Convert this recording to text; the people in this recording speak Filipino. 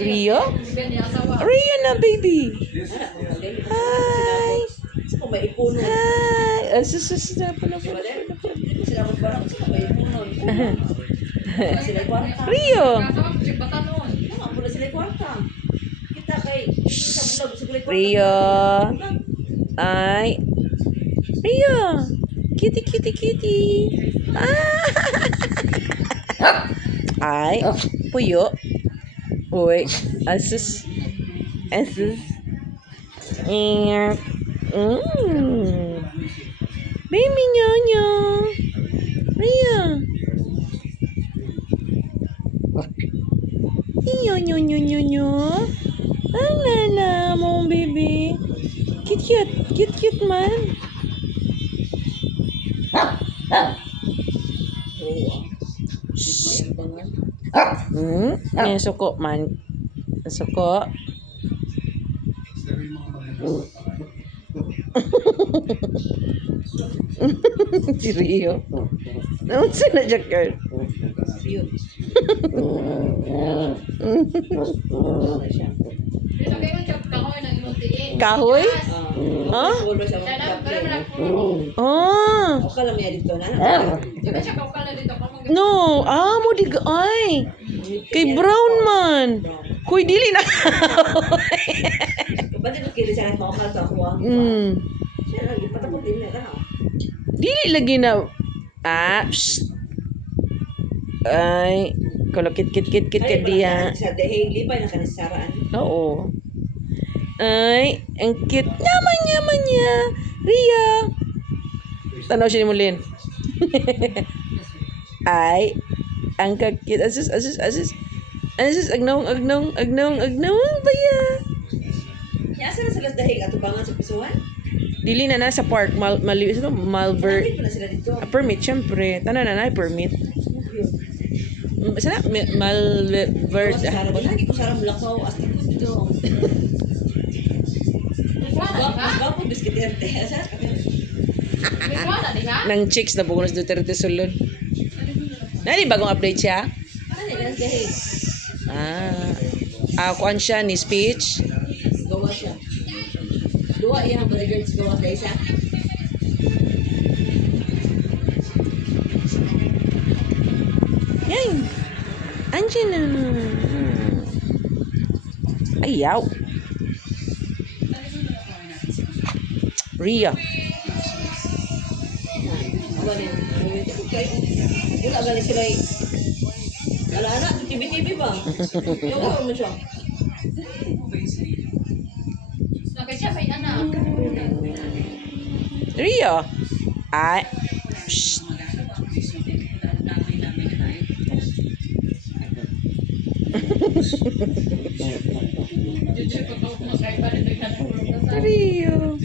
Rio? Rio na, baby. Hi. Hi. Sus. Rio. Rio. Ay. Rio. Kitty. Ay. Puyo. Uy. Asus. Baby nyonya. Ria. Nyo. Alala, mon baby. Cute man. Yan suko man. Suko. Si Rio. Naman sila Jacker. Kahoy? Oh? Oh. No, mo di ay. Kay brown man. Kuy dili na. Dili lagi na. Psst. Ay, kalau kit dia. Oo. Ay, ang cute naman niya. Ria. Tanaw siya ni Mulin. Ay, ang kakit. Asus. Agnong baya. Yasa na sila dahil atubangan sa pisuan? Dili na nasa park. Malvert. Permit, syempre. Tanan na permit. Sana Malvert. Lagi ko sarang lakaw hasta ko dito. Gapo biskiterte. Nang chicks na bukunas Duterte sulod. Nani bagong update siya? Kuan siya ni speech. Gawa siya. Dua yang bodyguards gawa sa isa. Yan. Andiyan na. Ayaw. Ria. Wala galing sila ala-ala, TV ba? Gawa mo siya. Ria. Ay. Shh. Rio.